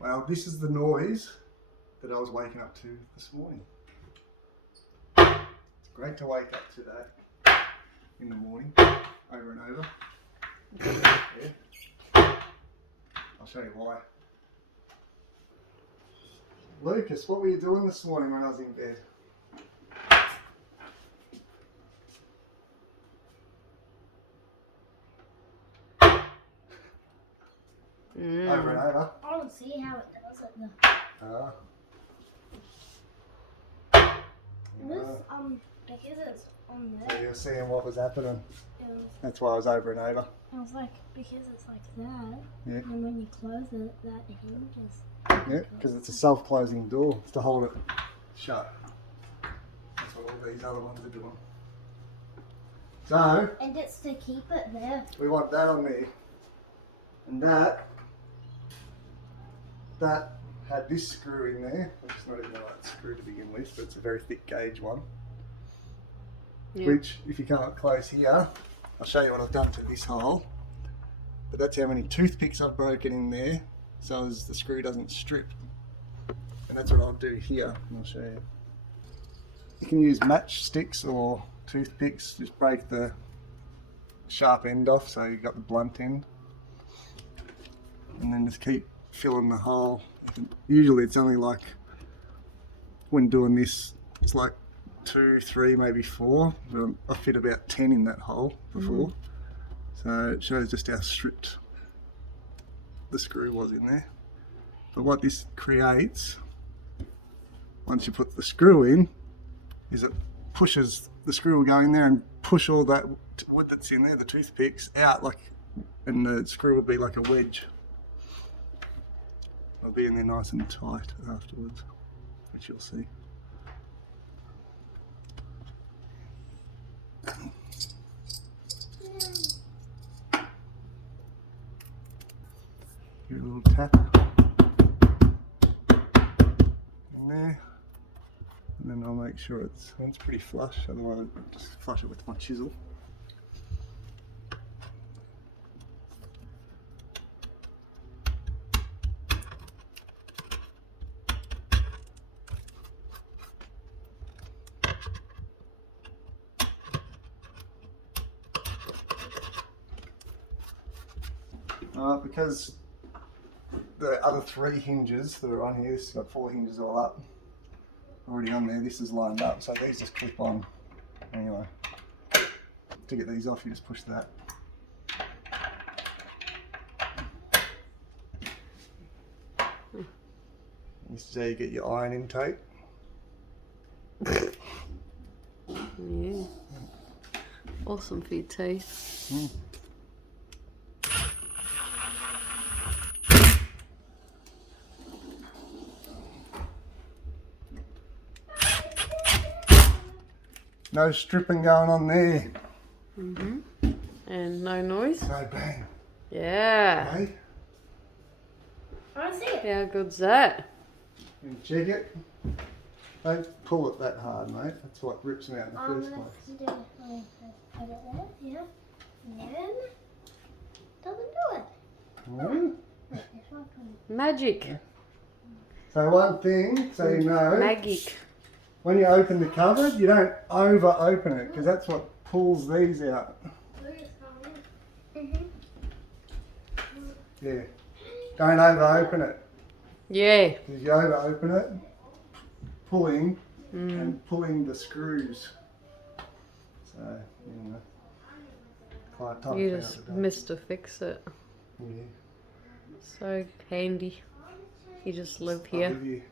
Well, this is the noise that I was waking up to this morning. It's great to wake up to that in the morning, over and over. Yeah. I'll show you why. Lucas, what were you doing this morning when I was in bed? Over and over. I want to see how it does it though. Because it's on there. So you're seeing what was happening. It was, That's why I was over and over. I was like, because it's like that. Yeah. And when you close it, that hinges. Yeah, because it's a self-closing door. It's to hold it shut. That's what all these other ones are doing. So, And it's to keep it there. we want that on there. And that had this screw in there, which is not even the right screw to begin with, but it's a very thick gauge one. Yeah. Which, if you come up close here, I'll show you what I've done to this hole. But that's how many toothpicks I've broken in there, so as the screw doesn't strip. And that's what I'll do here, and I'll show you. You can use matchsticks or toothpicks, just break the sharp end off so you've got the blunt end. And then just keep filling the hole. Usually it's only like, when doing this, it's like 2, 3, maybe 4. But I fit about 10 in that hole before. So it shows just how stripped the screw was in there. But what this creates, once you put the screw in, is it pushes, the screw will go in there and push all that wood that's in there, the toothpicks, out like, and the screw will be like a wedge. It'll be in there nice and tight afterwards, which you'll see. Give it a little tap in there, and then I'll make sure it's pretty flush, otherwise I'll just flush it with my chisel. Because the other 3 hinges that are on here, this has got 4 hinges all up, already on there, this is lined up, so these just clip on. Anyway, to get these off you just push that. This is how you get your iron intake. Yeah. Awesome for your teeth. No stripping going on there. And no noise. No bang. Yeah. Hey, I want to see it. How good's that? you check it. Don't pull it that hard, mate. That's what rips them out in the first place. Let's do it. Put it there. Yeah. And then doesn't do it. No? Wait, this one can- Magic. So one thing, so you know, Magic. when you open the cupboard, you don't over open it, because that's what pulls these out. Yeah. Don't over open it. Yeah. Because you over open it, pulling and pulling the screws. So, you know. Quite tight. You just missed to fix it. Yeah. So handy. You just live I'll here. give you